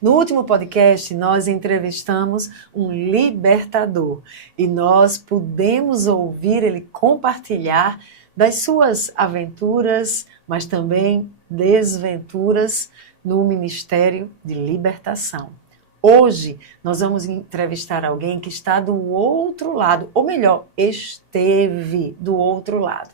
No último podcast, nós entrevistamos um libertador e nós pudemos ouvir ele compartilhar das suas aventuras, mas também desventuras no Ministério de Libertação. Hoje, nós vamos entrevistar alguém que está do outro lado, ou melhor, esteve do outro lado.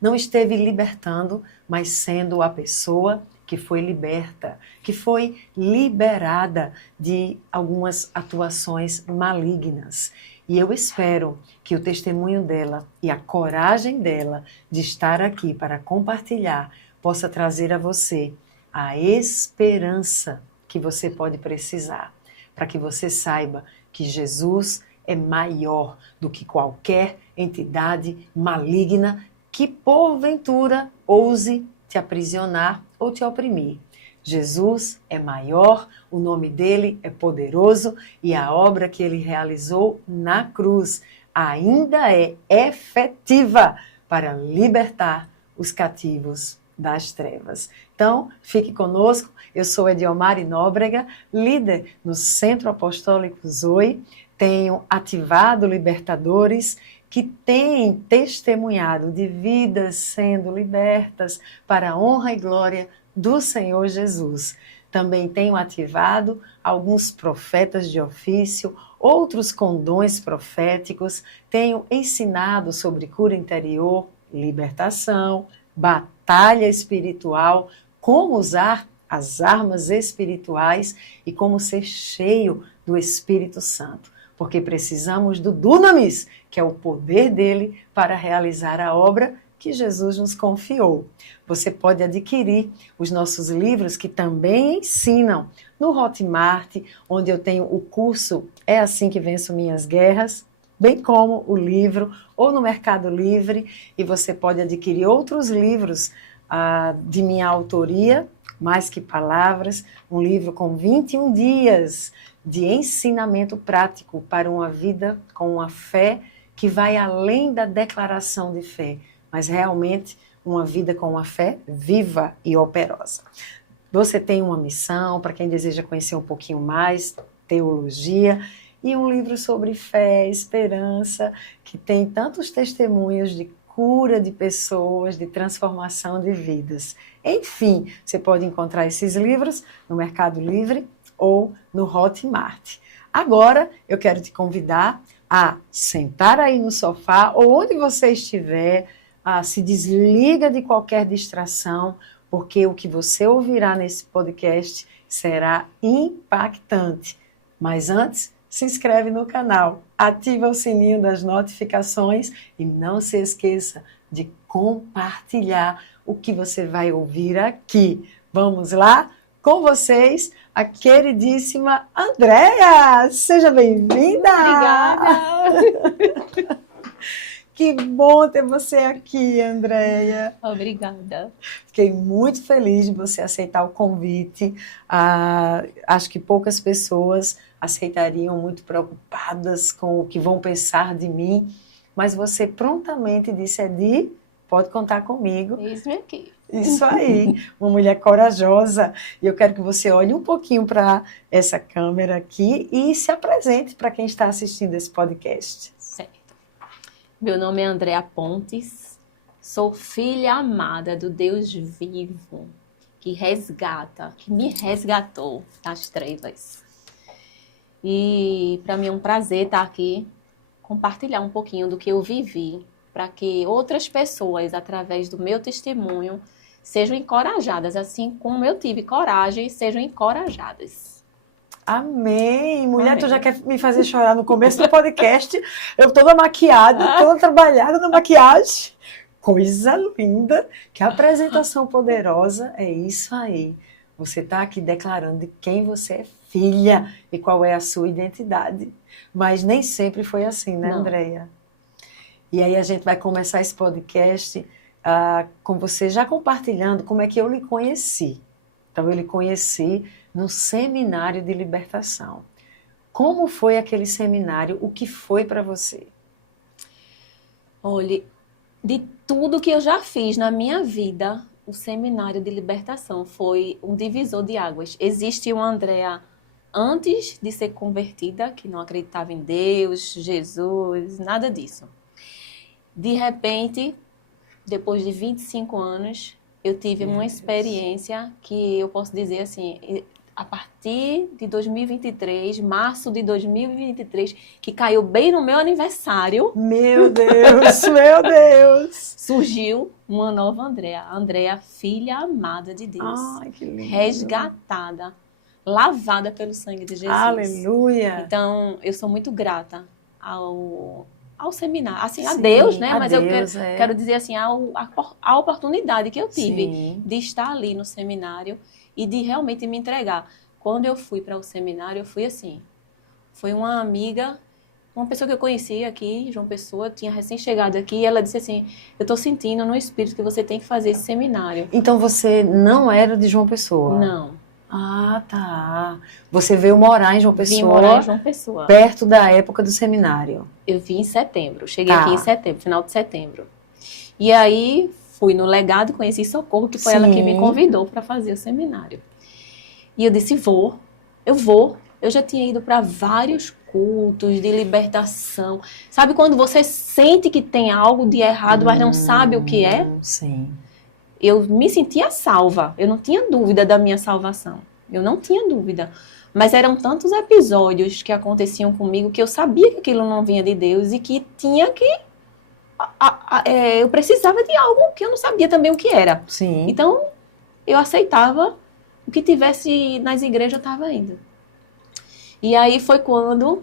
Não esteve libertando, mas sendo a pessoa que foi liberta, que foi liberada de algumas atuações malignas. E eu espero que o testemunho dela e a coragem dela de estar aqui para compartilhar possa trazer a você a esperança que você pode precisar, para que você saiba que Jesus é maior do que qualquer entidade maligna que porventura ouse te aprisionar ou te oprimir. Jesus é maior, o nome dele é poderoso e a obra que ele realizou na cruz ainda é efetiva para libertar os cativos das trevas. Então, fique conosco. Eu sou Ediomari Nóbrega, líder no Centro Apostólico Zoe. Tenho ativado libertadores que têm testemunhado de vidas sendo libertas para a honra e glória do Senhor Jesus. Também tenho ativado alguns profetas de ofício, outros com dons proféticos. Tenho ensinado sobre cura interior, libertação, batalha espiritual, como usar as armas espirituais e como ser cheio do Espírito Santo. Porque precisamos do Dunamis, que é o poder dele para realizar a obra que Jesus nos confiou. Você pode adquirir os nossos livros que também ensinam no Hotmart, onde eu tenho o curso É Assim que Venço Minhas Guerras, bem como o livro, ou no Mercado Livre, e você pode adquirir outros livros de minha autoria, Mais que Palavras, um livro com 21 dias de ensinamento prático para uma vida com uma fé que vai além da declaração de fé, mas realmente uma vida com uma fé viva e operosa. Você tem uma missão, para quem deseja conhecer um pouquinho mais, teologia, e um livro sobre fé, esperança, que tem tantos testemunhos de cura de pessoas, de transformação de vidas. Enfim, você pode encontrar esses livros no Mercado Livre ou no Hotmart. Agora, eu quero te convidar a sentar aí no sofá ou onde você estiver, se desliga de qualquer distração, porque o que você ouvirá nesse podcast será impactante. Mas antes, se inscreve no canal, ativa o sininho das notificações e não se esqueça de compartilhar o que você vai ouvir aqui. Vamos lá? Com vocês, a queridíssima Andréia! Seja bem-vinda! Obrigada! Que bom ter você aqui, Andréia! Obrigada! Fiquei muito feliz de você aceitar o convite. Acho que poucas pessoas aceitariam, muito preocupadas com o que vão pensar de mim, mas você prontamente disse, Edi, pode contar comigo. Eis-me aqui. Isso aí, uma mulher corajosa. E eu quero que você olhe um pouquinho para essa câmera aqui e se apresente para quem está assistindo esse podcast. Certo. Meu nome é Andréa Pontes, sou filha amada do Deus vivo, que me resgatou das trevas. E para mim é um prazer estar aqui, compartilhar um pouquinho do que eu vivi, para que outras pessoas, através do meu testemunho, sejam encorajadas, assim como eu tive coragem, sejam encorajadas. Amém! Mulher, Amém. Tu já quer me fazer chorar no começo do podcast? Eu toda maquiada, toda trabalhada na maquiagem. Coisa linda! Que apresentação poderosa é isso aí. Você está aqui declarando de quem você é filha e qual é a sua identidade. Mas nem sempre foi assim, né, Andréia? E aí a gente vai começar esse podcast com você já compartilhando como é que eu lhe conheci. Então, eu lhe conheci no seminário de libertação. Como foi aquele seminário? O que foi para você? Olha, de tudo que eu já fiz na minha vida, o seminário de libertação foi um divisor de águas. Existe uma Andréa antes de ser convertida, que não acreditava em Deus, Jesus, nada disso. De repente, depois de 25 anos, eu tive uma experiência que eu posso dizer assim, a partir de 2023, março de 2023, que caiu bem no meu aniversário. Meu Deus, meu Deus! Surgiu uma nova Andréa. Andréa, filha amada de Deus. Ai, que lindo! Resgatada, lavada pelo sangue de Jesus. Aleluia! Então, eu sou muito grata ao seminário, assim, a Sim, Deus, né? a Mas Deus, eu quero dizer assim, a oportunidade que eu tive Sim. de estar ali no seminário e de realmente me entregar. Quando eu fui para o seminário, eu fui assim, foi uma amiga, uma pessoa que eu conhecia aqui, João Pessoa, tinha recém-chegado aqui, e ela disse assim, eu estou sentindo no espírito que você tem que fazer esse seminário. Então você não era de João Pessoa? Não. Ah, tá. Você veio morar em João Pessoa? Vim morar em João Pessoa. Perto da época do seminário? Eu vim em setembro, cheguei Tá. aqui em setembro, final de setembro. E aí fui no Legado, conheci Socorro, que foi ela que me convidou para fazer o seminário. E eu disse, eu vou. Eu já tinha ido para vários cultos de libertação. Sabe quando você sente que tem algo de errado, mas não sabe o que é? Sim. Eu me sentia salva. Eu não tinha dúvida da minha salvação. Eu não tinha dúvida. Mas eram tantos episódios que aconteciam comigo que eu sabia que aquilo não vinha de Deus e que tinha que... eu precisava de algo que eu não sabia também o que era. Sim. Então, eu aceitava o que tivesse nas igrejas, eu estava indo. E aí foi quando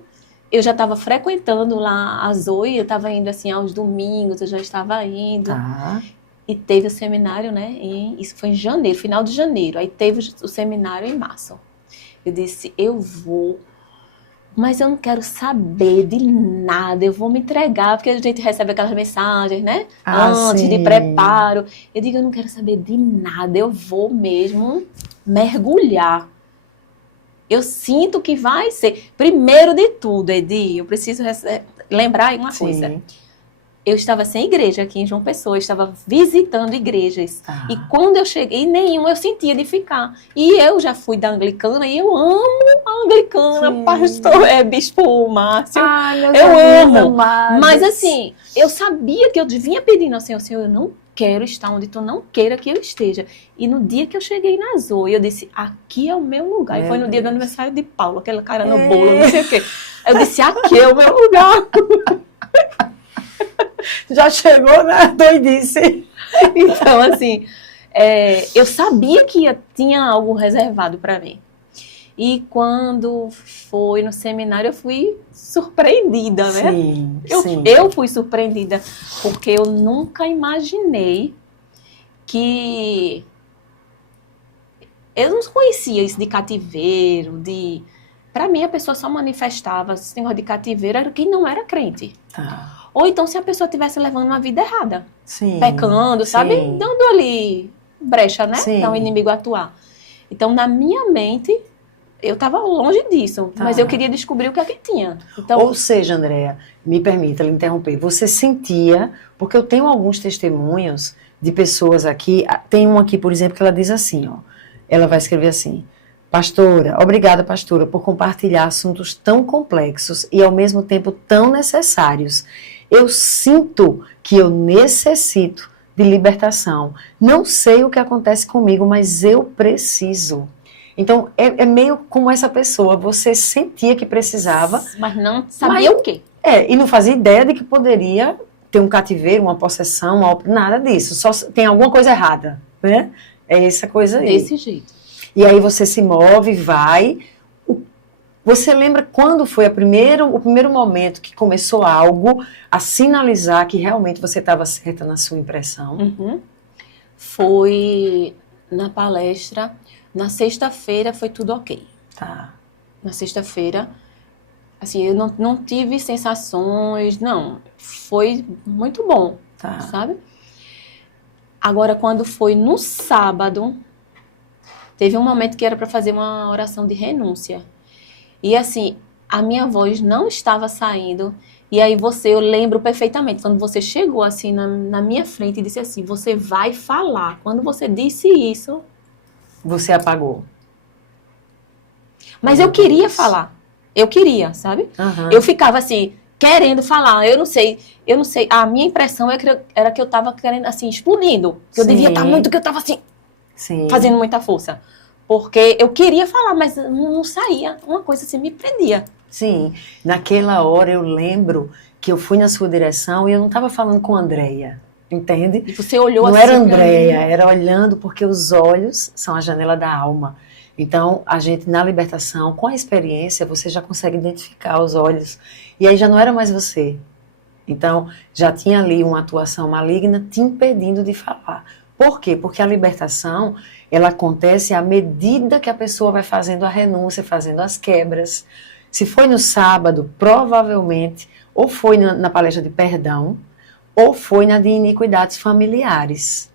eu já estava frequentando lá a Zoe, eu estava indo assim aos domingos, eu já estava indo. Tá. E teve o seminário, né? Isso foi em janeiro, final de janeiro. Aí teve o seminário em março. Eu disse, eu vou, mas eu não quero saber de nada, eu vou me entregar, porque a gente recebe aquelas mensagens, né? Antes sim. de preparo. Eu digo, eu não quero saber de nada, eu vou mesmo mergulhar. Eu sinto que vai ser. Primeiro de tudo, Edi, eu preciso lembrar aí uma coisa. Eu estava sem igreja aqui em João Pessoa, eu estava visitando igrejas. Ah. E quando eu cheguei, nenhuma eu sentia de ficar. E eu já fui da anglicana e eu amo a anglicana, Sim. pastor, bispo Márcio. Ai, meus eu amigos amo. amados. Mas assim, eu sabia que eu vinha pedindo ao Senhor, Senhor, eu não quero estar onde tu não queira que eu esteja. E no dia que eu cheguei na Zoe, eu disse, aqui é o meu lugar. E foi no dia do aniversário de Paulo, aquela cara no bolo, não sei o quê. Eu disse, aqui é o meu lugar. Já chegou na doidice. Então, assim, eu sabia que tinha algo reservado para mim. E quando foi no seminário, eu fui surpreendida, né? Sim, sim. Eu fui surpreendida, porque eu nunca imaginei que... Eu não conhecia isso de cativeiro, Para mim, a pessoa só manifestava esse negócio de cativeiro era quem não era crente. Tá. Ou então se a pessoa estivesse levando uma vida errada. Sim. Pecando, sabe? Sim. Dando ali brecha, né? Sim. Para o inimigo atuar. Então, na minha mente, eu estava longe disso. Tá. Mas eu queria descobrir o que é que tinha. Então, Ou seja, Andréa, me permita lhe interromper. Você sentia, porque eu tenho alguns testemunhos de pessoas aqui. Tem um aqui, por exemplo, que ela diz assim, ó. Ela vai escrever assim: pastora, obrigada, pastora, por compartilhar assuntos tão complexos e ao mesmo tempo tão necessários. Eu sinto que eu necessito de libertação. Não sei o que acontece comigo, mas eu preciso. Então, é meio como essa pessoa. Você sentia que precisava. mas não sabia o quê. E não fazia ideia de que poderia ter um cativeiro, uma possessão, nada disso. Só tem alguma coisa errada, né? É essa coisa aí. Desse jeito. E aí você se move, vai. Você lembra quando foi o primeiro momento que começou algo a sinalizar que realmente você estava certa na sua impressão? Uhum. Foi na palestra. Na sexta-feira foi tudo ok. Tá. Na sexta-feira, assim, eu não tive sensações, não. Foi muito bom, Tá. sabe? Agora, quando foi no sábado, teve um momento que era para fazer uma oração de renúncia. E assim, a minha voz não estava saindo. E aí eu lembro perfeitamente, quando você chegou assim na minha frente e disse assim, você vai falar. Quando você disse isso... Você apagou. Mas eu queria falar. Eu queria, sabe? Aham. Eu ficava assim, querendo falar. Eu não sei. A minha impressão era que eu tava querendo, assim, explodindo. Que eu Sim. devia estar muito, que eu tava assim, Sim. fazendo muita força. Porque eu queria falar, mas não saía. Uma coisa assim me prendia. Sim. Naquela hora eu lembro que eu fui na sua direção e eu não estava falando com a Andréia, entende? E você olhou Não assim era pra Andréia, mim. era olhando porque os olhos são a janela da alma. Então, a gente, na libertação, com a experiência, você já consegue identificar os olhos. E aí já não era mais você. Então, já tinha ali uma atuação maligna te impedindo de falar. Por quê? Porque a libertação, ela acontece à medida que a pessoa vai fazendo a renúncia, fazendo as quebras. Se foi no sábado, provavelmente, ou foi na palestra de perdão, ou foi na de iniquidades familiares.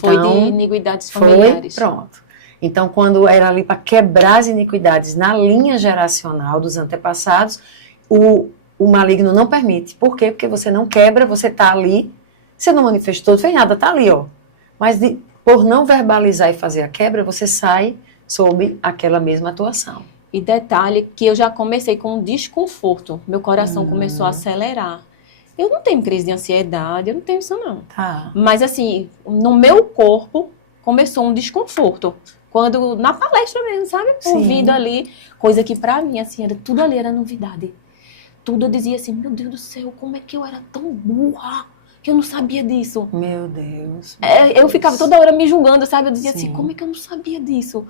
Foi de Então, iniquidades foi, familiares. pronto. Então, quando era ali para quebrar as iniquidades na linha geracional dos antepassados, o maligno não permite. Por quê? Porque você não quebra, você está ali, você não manifestou, não fez nada, está ali, ó. Mas por não verbalizar e fazer a quebra, você sai sob aquela mesma atuação. E detalhe que eu já comecei com um desconforto. Meu coração começou a acelerar. Eu não tenho crise de ansiedade, eu não tenho isso não. Tá. Mas assim, no meu corpo começou um desconforto. Quando, na palestra mesmo, sabe? Sim. Ouvindo ali, coisa que pra mim, assim, tudo ali era novidade. Tudo eu dizia assim, meu Deus do céu, como é que eu era tão burra que eu não sabia disso? Meu Deus. Eu ficava toda hora me julgando, sabe? Eu dizia Sim. assim, como é que eu não sabia disso?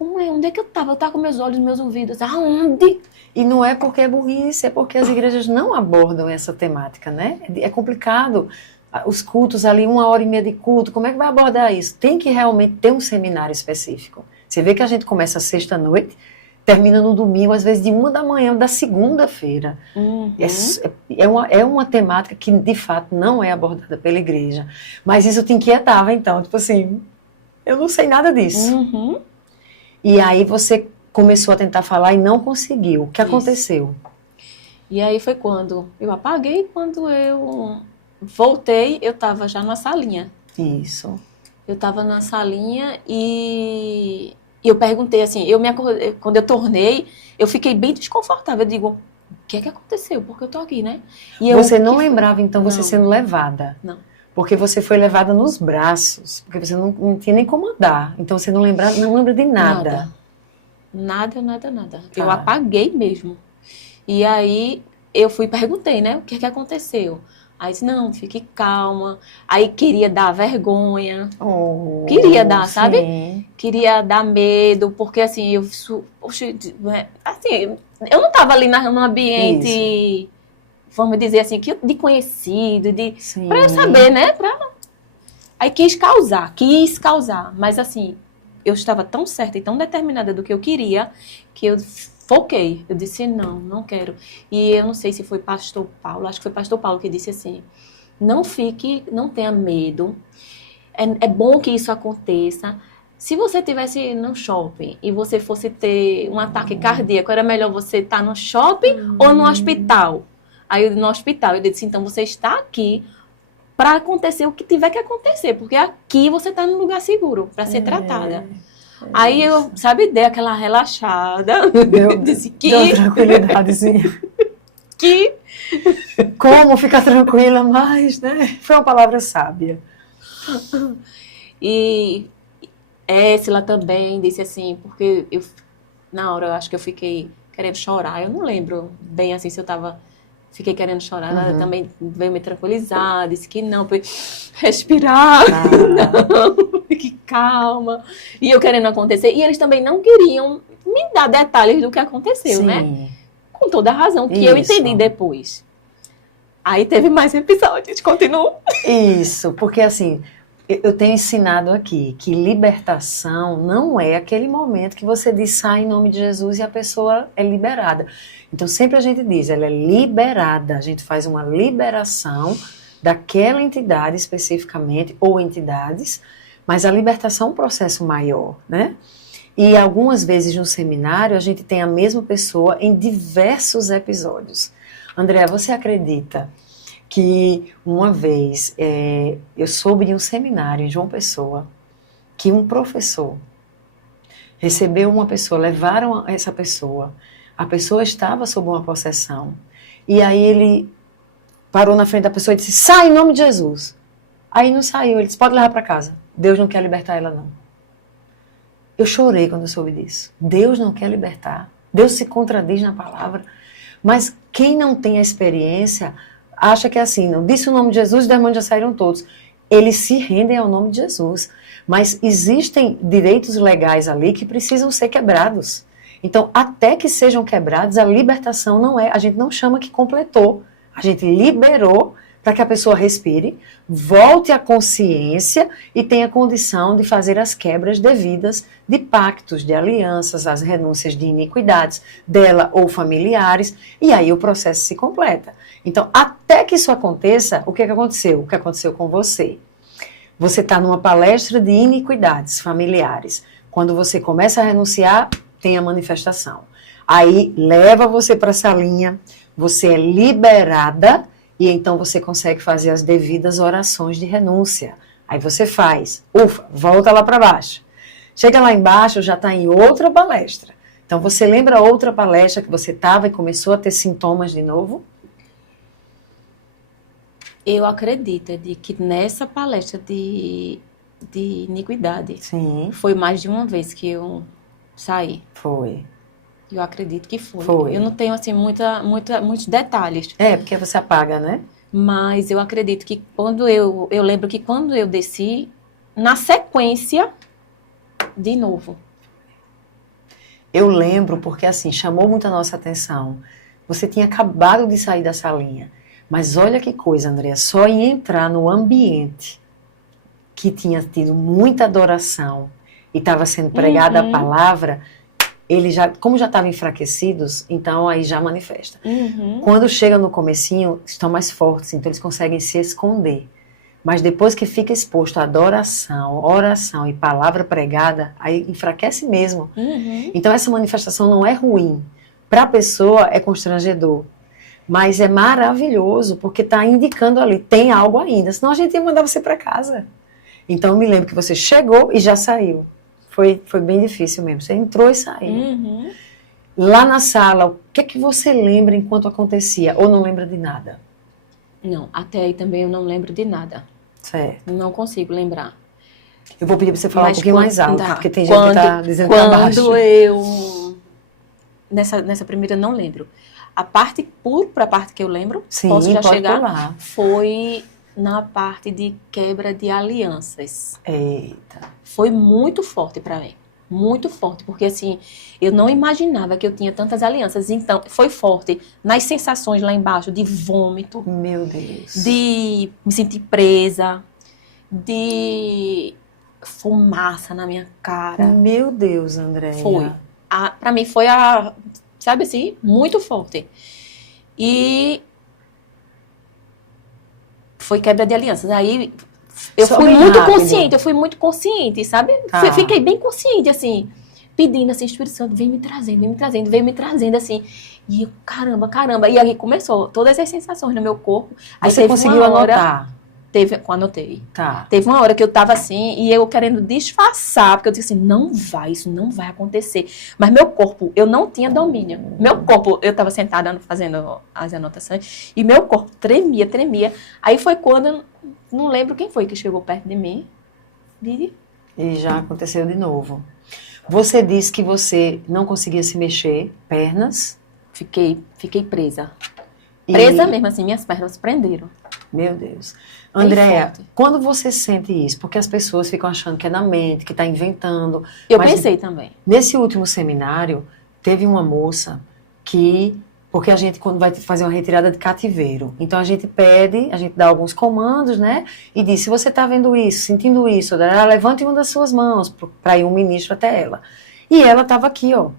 Onde é que eu tava? Eu tava com meus olhos, meus ouvidos. Aonde? E não é porque é burrice, é porque as igrejas não abordam essa temática, né? É complicado. Os cultos ali, 1h30 de culto, como é que vai abordar isso? Tem que realmente ter um seminário específico. Você vê que a gente começa sexta-noite, termina no domingo, às vezes de 1 da manhã da segunda-feira. Uhum. É uma temática que, de fato, não é abordada pela igreja. Mas isso te inquietava, então, tipo assim, eu não sei nada disso. Uhum. E aí você começou a tentar falar e não conseguiu. O que aconteceu? E aí foi quando eu apaguei, quando eu voltei, eu tava já na salinha. Isso. Eu tava na salinha e eu perguntei assim, quando eu tornei, eu fiquei bem desconfortável. Eu digo, o que é que aconteceu? Porque eu tô aqui, né? E Você não lembrava, então, você Não. sendo levada? Não. Porque você foi levada nos braços, porque você não tinha nem como andar. Então você não lembra de nada. Nada. Tá. Eu apaguei mesmo. E aí eu fui e perguntei, né? O que é que aconteceu? Aí disse, não, fique calma. Aí queria dar vergonha. Queria dar, sim. sabe? Queria dar medo, porque assim, assim, eu não tava ali num ambiente, vamos dizer assim, de conhecido, Sim. pra eu saber, né? Aí quis causar. Mas assim, eu estava tão certa e tão determinada do que eu queria, que eu foquei. Eu disse, não quero. E eu não sei se foi pastor Paulo, acho que foi pastor Paulo que disse assim, não tenha medo, é bom que isso aconteça. Se você estivesse no shopping e você fosse ter um ataque cardíaco, era melhor você estar no shopping ou no hospital? Aí no hospital, eu disse, então você está aqui para acontecer o que tiver que acontecer, porque aqui você está num lugar seguro para ser tratada. Aí eu, sabe, dei aquela relaxada. Disse que... Deu tranquilidade, sim. Que... Como ficar tranquila, mas, né? Foi uma palavra sábia. E Écila também disse assim, porque na hora eu acho que eu fiquei querendo chorar. Eu não lembro bem assim se eu fiquei querendo chorar. Ela também veio me tranquilizar, disse que não, foi respirar, não, fique calma. E eu querendo acontecer. E eles também não queriam me dar detalhes do que aconteceu, Sim. né? Com toda a razão, que Isso. eu entendi depois. Aí teve mais episódios, continua. Isso, porque assim, eu tenho ensinado aqui que libertação não é aquele momento que você diz sai em nome de Jesus e a pessoa é liberada. Então sempre a gente diz, ela é liberada, a gente faz uma liberação daquela entidade especificamente, ou entidades, mas a libertação é um processo maior, né? E algumas vezes no seminário a gente tem a mesma pessoa em diversos episódios. Andréa, você acredita que uma vez eu soube de um seminário em João Pessoa que um professor recebeu uma pessoa, levaram essa pessoa, a pessoa estava sob uma possessão, e aí ele parou na frente da pessoa e disse, sai em nome de Jesus. Aí não saiu, ele disse, pode levar para casa. Deus não quer libertar ela, não. Eu chorei quando eu soube disso. Deus não quer libertar. Deus se contradiz na palavra. Mas quem não tem a experiência, acha que é assim, não disse o nome de Jesus, os demônios já saíram todos. Eles se rendem ao nome de Jesus. Mas existem direitos legais ali que precisam ser quebrados. Então, até que sejam quebrados, a libertação não é, a gente não chama que completou. A gente liberou para que a pessoa respire, volte à consciência e tenha condição de fazer as quebras devidas de pactos, de alianças, as renúncias de iniquidades dela ou familiares, e aí o processo se completa. Então, até que isso aconteça, o que aconteceu? O que aconteceu com você? Você está numa palestra de iniquidades familiares. Quando você começa a renunciar, tem a manifestação. Aí leva você para a salinha, você é liberada e então você consegue fazer as devidas orações de renúncia. Aí você faz, ufa, volta lá para baixo. Chega lá embaixo, já está em outra palestra. Então você lembra outra palestra que você estava e começou a ter sintomas de novo? Eu acredito de que nessa palestra de iniquidade, Sim. foi mais de uma vez que eu saí. Foi. Eu acredito que foi. Foi. Eu não tenho, assim, muitos detalhes. É, porque você apaga, né? Mas eu acredito que eu lembro que quando eu desci, na sequência, de novo. Eu lembro porque, assim, chamou muito a nossa atenção. Você tinha acabado de sair da salinha. Mas olha que coisa, Andréa, só em entrar no ambiente que tinha tido muita adoração e estava sendo pregada a palavra, eles já, como já estavam enfraquecidos, então aí já manifesta. Quando chega no comecinho, estão mais fortes, então eles conseguem se esconder. Mas depois que fica exposto a adoração, oração e palavra pregada, aí enfraquece mesmo. Então essa manifestação não é ruim. Para a pessoa é constrangedor. Mas é maravilhoso, porque está indicando ali, tem algo ainda. Senão a gente ia mandar você para casa. Então eu me lembro que você chegou e já saiu. Foi bem difícil mesmo. Você entrou e saiu. Lá na sala, o que é que você lembra enquanto acontecia? Ou não lembra de nada? Não, até aí também eu não lembro de nada. Certo. Não consigo lembrar. Eu vou pedir para você falar um pouquinho mais alto, porque tem gente que está dizendo quando para baixo. Nessa primeira eu não lembro. A parte que eu lembro, Sim, posso já pode chegar, pular. foi na parte de quebra de alianças. Eita. Foi muito forte para mim. Muito forte, porque assim, eu não imaginava que eu tinha tantas alianças. Então, foi forte nas sensações lá embaixo de vômito. Meu Deus. De me sentir presa, de fumaça na minha cara. Meu Deus, Andréa. Foi. Pra mim foi sabe assim, muito forte. E foi quebra de alianças. Aí eu fui muito consciente, sabe? Tá. Fiquei bem consciente, assim, pedindo assim, Espírito Santo, vem me trazendo, assim. E eu, caramba. E aí começou todas as sensações no meu corpo. Aí você conseguiu anotar? Anotei. Tá. Teve uma hora que eu tava assim, e eu querendo disfarçar, porque eu disse assim, isso não vai acontecer. Mas meu corpo, eu não tinha domínio. Meu corpo, eu tava sentada fazendo as anotações, e meu corpo tremia. Aí foi quando, não lembro quem foi que chegou perto de mim. E já aconteceu de novo. Você disse que você não conseguia se mexer, pernas. Fiquei presa. Presa mesmo, assim, minhas pernas prenderam. Meu Deus. Andréa, quando você sente isso, porque as pessoas ficam achando que é na mente, que está inventando. Eu pensei também. Nesse último seminário, teve uma moça que, porque a gente quando vai fazer uma retirada de cativeiro, então a gente dá alguns comandos, né? E diz, se você está vendo isso, sentindo isso, levante uma das suas mãos para ir um ministro até ela. E ela estava aqui, ó.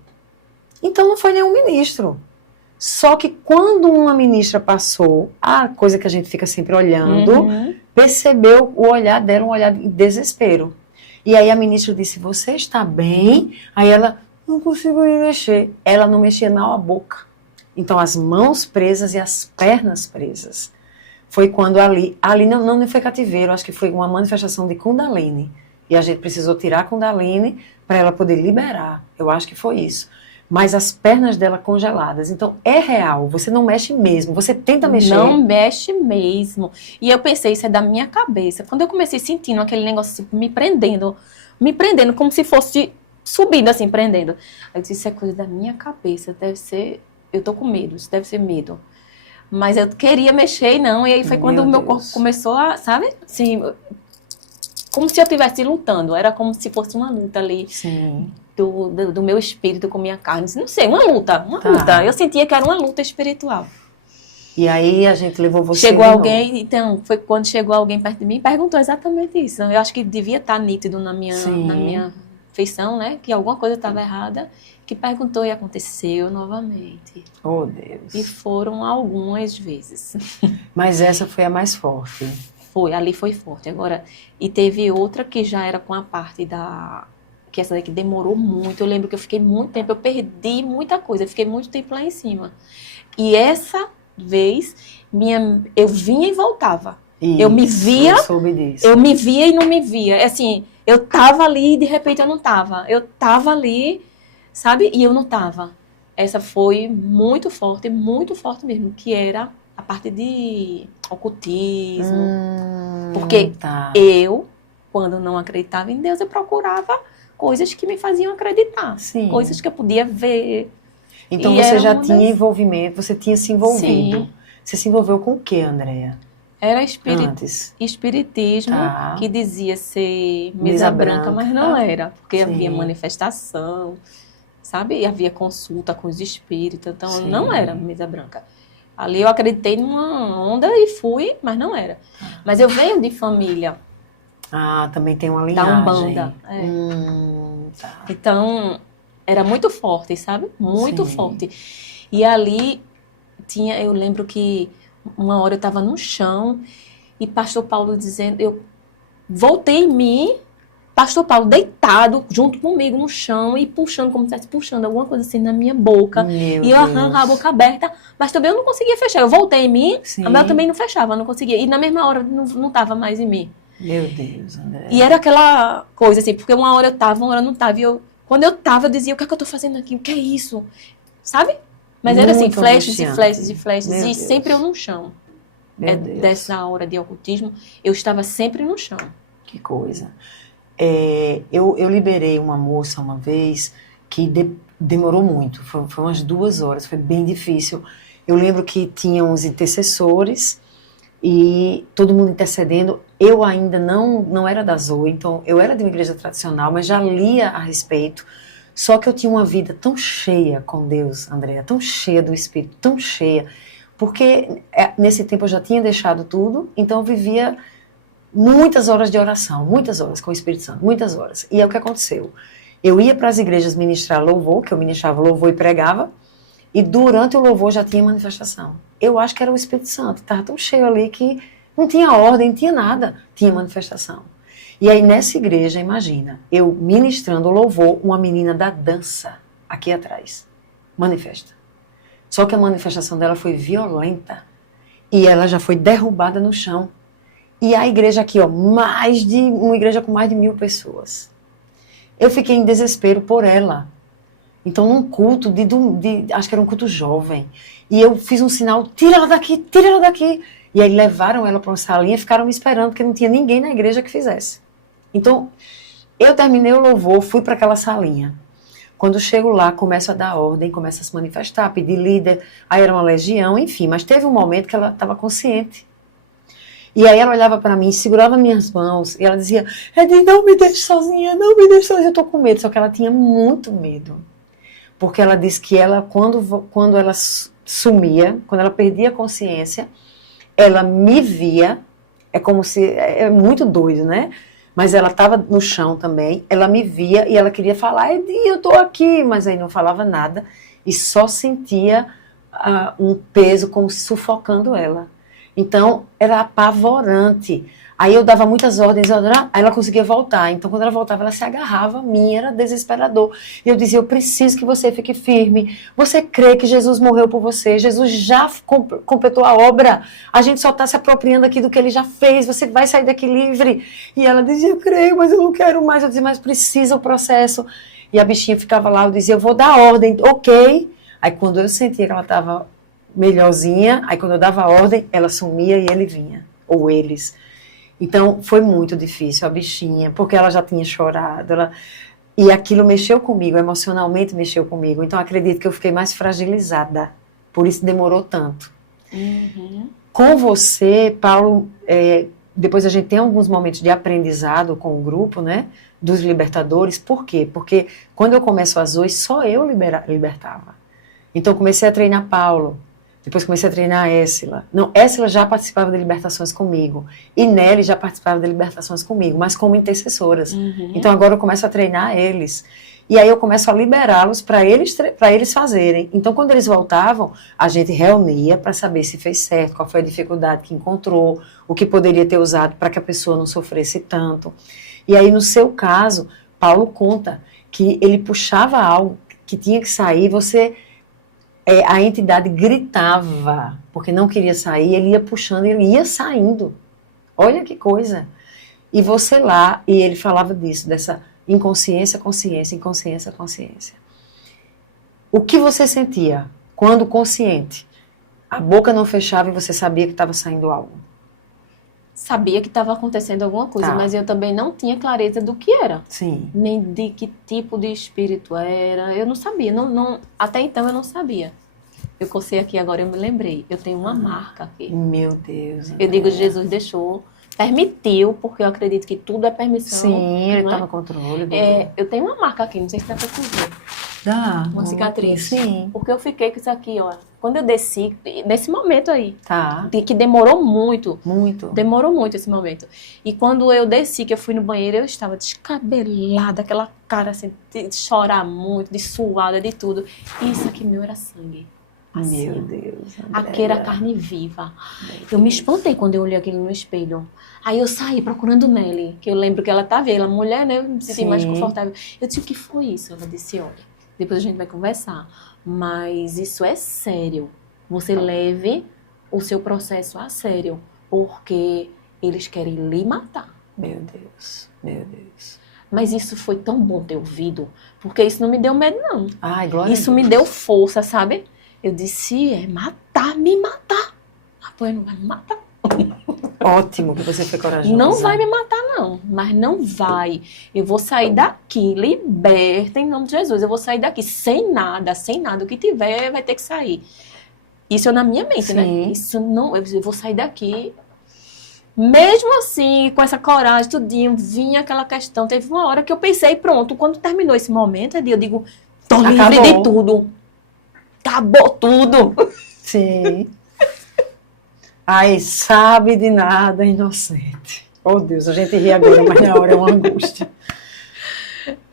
Então não foi nenhum ministro. Só que quando uma ministra passou, a coisa que a gente fica sempre olhando, percebeu o olhar dela, um olhar de desespero. E aí a ministra disse, você está bem? Aí ela, não consigo me mexer. Ela não mexia na boca. Então as mãos presas e as pernas presas. Foi quando ali não foi cativeiro, acho que foi uma manifestação de Kundalini. e a gente precisou tirar a Kundalini para ela poder liberar. Eu acho que foi isso. Mas as pernas dela congeladas. Então, é real. Você não mexe mesmo. Você tenta mexer. Não mexe mesmo. E eu pensei, isso é da minha cabeça. Quando eu comecei sentindo aquele negócio me prendendo como se fosse subindo assim, prendendo. Eu disse, isso é coisa da minha cabeça. Deve ser, eu tô com medo, isso deve ser medo. Mas eu queria mexer e não. E aí foi quando o meu corpo começou a, sabe? Assim, como se eu estivesse lutando. Era como se fosse uma luta ali. Sim. Do meu espírito com minha carne. Não sei, uma luta. Eu sentia que era uma luta espiritual. E aí a gente levou você Chegou alguém, então, foi quando chegou alguém perto de mim e perguntou exatamente isso. Eu acho que devia estar nítido na minha feição, né? Que alguma coisa estava errada, que perguntou e aconteceu novamente. Oh, Deus. E foram algumas vezes. Mas essa foi a mais forte. Ali foi forte. Agora, e teve outra que já era com a parte que essa daqui demorou muito. Eu lembro que eu fiquei muito tempo, eu perdi muita coisa, eu fiquei muito tempo lá em cima. E essa vez, eu vinha e voltava. Isso, eu me via, eu soube disso. Eu me via e não me via. Assim, eu tava ali e de repente eu não tava. Eu tava ali, sabe? E eu não tava. Essa foi muito forte mesmo, que era a parte de ocultismo. Porque eu, quando não acreditava em Deus, eu procurava coisas que me faziam acreditar. Sim. Coisas que eu podia ver. Então você já tinha envolvimento, você tinha se envolvido. Sim. Você se envolveu com o que, Andréa? Era Antes. espiritismo, que dizia ser mesa branca, mas não era. Porque havia manifestação, sabe? E havia consulta com os espíritos, então não era mesa branca. Ali eu acreditei numa onda e fui, mas não era. Mas eu venho de família. Também tem uma linhagem. Da Umbanda. Então, era muito forte, sabe? Muito forte. E ali, eu lembro que uma hora eu estava no chão e pastor Paulo dizendo, eu voltei em mim, pastor Paulo deitado junto comigo no chão e puxando, como se estivesse puxando alguma coisa assim na minha boca. E eu arrancava a boca aberta, mas também eu não conseguia fechar. Eu voltei em mim, mas eu também não fechava, não conseguia. E na mesma hora não estava mais em mim. Meu Deus, André. E era aquela coisa assim, porque uma hora eu tava, uma hora eu não tava. E quando eu tava, eu dizia, o que é que eu tô fazendo aqui? O que é isso? Sabe? Mas era assim, flashes e flashes e flashes. E sempre eu no chão. Dessa hora de ocultismo, eu estava sempre no chão. Que coisa. Eu liberei uma moça uma vez que demorou muito. Foi umas 2 horas, foi bem difícil. Eu lembro que tinham os intercessores e todo mundo intercedendo. Eu ainda não era da Zoe, então eu era de uma igreja tradicional, mas já lia a respeito. Só que eu tinha uma vida tão cheia com Deus, Andréa, tão cheia do Espírito, tão cheia, porque nesse tempo eu já tinha deixado tudo, então eu vivia muitas horas de oração, muitas horas com o Espírito Santo, muitas horas. E é o que aconteceu. Eu ia para as igrejas ministrar louvor, que eu ministrava louvor e pregava, e durante o louvor já tinha manifestação. Eu acho que era o Espírito Santo, estava tão cheio ali que não tinha ordem, não tinha nada, tinha manifestação. E aí nessa igreja, imagina, eu ministrando louvor, uma menina da dança aqui atrás, manifesta. Só que a manifestação dela foi violenta e ela já foi derrubada no chão. E a igreja aqui, uma igreja com mais de 1.000 pessoas. Eu fiquei em desespero por ela. Então, num culto, acho que era um culto jovem, e eu fiz um sinal, tira ela daqui, tira ela daqui. E aí levaram ela para uma salinha e ficaram me esperando, porque não tinha ninguém na igreja que fizesse. Então, eu terminei o louvor, fui para aquela salinha. Quando eu chego lá, começo a dar ordem, começo a se manifestar, pedir líder, aí era uma legião, enfim. Mas teve um momento que ela estava consciente. E aí ela olhava para mim, segurava minhas mãos, e ela dizia, Edi, não me deixe sozinha, não me deixe sozinha, eu estou com medo. Só que ela tinha muito medo. Porque ela disse que ela, quando ela sumia, quando ela perdia a consciência, ela me via, é como se, é muito doido, né? Mas ela estava no chão também, ela me via e ela queria falar, Edi, eu estou aqui, mas aí não falava nada e só sentia um peso como sufocando ela. Então, era apavorante. Aí eu dava muitas ordens, aí ela conseguia voltar. Então, quando ela voltava, ela se agarrava a mim, era desesperador. E eu dizia, eu preciso que você fique firme. Você crê que Jesus morreu por você, Jesus já completou a obra. A gente só está se apropriando aqui do que ele já fez, você vai sair daqui livre. E ela dizia, eu creio, mas eu não quero mais. Eu dizia, mas precisa o processo. E a bichinha ficava lá, eu dizia, eu vou dar ordem, ok. Aí quando eu sentia que ela estava melhorzinha, aí quando eu dava ordem, ela sumia e ele vinha, ou eles. Então, foi muito difícil, a bichinha, porque ela já tinha chorado, e aquilo mexeu comigo, emocionalmente mexeu comigo. Então, acredito que eu fiquei mais fragilizada, por isso demorou tanto. Uhum. Com você, Paulo, depois a gente tem alguns momentos de aprendizado com o grupo, né, dos libertadores. Por quê? Porque quando eu começo às 8, só eu libertava. Então, comecei a treinar Paulo. Depois comecei a treinar a Éssila. Não, Éssila já participava de libertações comigo. E Nelly já participava de libertações comigo, mas como intercessoras. Uhum. Então agora eu começo a treinar eles. E aí eu começo a liberá-los para eles fazerem. Então quando eles voltavam, a gente reunia para saber se fez certo, qual foi a dificuldade que encontrou, o que poderia ter usado para que a pessoa não sofresse tanto. E aí no seu caso, Paulo conta que ele puxava algo que tinha que sair, a entidade gritava, porque não queria sair, ele ia puxando, ele ia saindo. Olha que coisa. E você lá, e ele falava disso, dessa inconsciência, consciência, inconsciência, consciência. O que você sentia quando consciente? A boca não fechava e você sabia que estava saindo algo? Sabia que estava acontecendo alguma coisa, mas eu também não tinha clareza do que era. Sim. Nem de que tipo de espírito era. Eu não sabia. Até então eu não sabia. Eu cocei aqui agora, eu me lembrei. Eu tenho uma marca aqui. Meu Deus. Eu digo, Jesus deixou, permitiu, porque eu acredito que tudo é permissão. Sim, ele está no controle. Eu tenho uma marca aqui, não sei se dá pra ver. Dá. Uma cicatriz. Sim. Porque eu fiquei com isso aqui, ó. Quando eu desci, nesse momento aí. Tá. Que demorou muito. Muito. Demorou muito esse momento. E quando eu desci, que eu fui no banheiro, eu estava descabelada, aquela cara assim, de chorar muito, de suada, de tudo. E isso aqui meu era sangue. Assim, meu Deus. aqui era carne viva. Eu me espantei quando eu olhei aquilo no espelho. Aí eu saí procurando Nelly, que eu lembro que ela estava, ela mulher, né? Eu me senti mais confortável. Eu disse, o que foi isso? Ela disse, olha, depois a gente vai conversar. Mas isso é sério. Você leve o seu processo a sério. Porque eles querem lhe matar. Meu Deus, meu Deus. Mas isso foi tão bom ter ouvido. Porque isso não me deu medo, não. Ai, glória isso a Deus. me deu força, sabe? Eu disse, me matar. Ah, pois não vai me matar. Ótimo que você foi corajosa. Não vai me matar, não. Mas não vai. Eu vou sair daqui, liberta em nome de Jesus. Eu vou sair daqui sem nada. O que tiver vai ter que sair. Isso é na minha mente, né? Isso não. Eu vou sair daqui. Mesmo assim, com essa coragem, tudinho, vinha aquela questão. Teve uma hora que eu pensei, pronto, quando terminou esse momento, eu digo, tô livre de tudo. Acabou tudo. Sim. Ai, sabe de nada, inocente. Oh, Deus, a gente ri agora, mas na hora é uma angústia.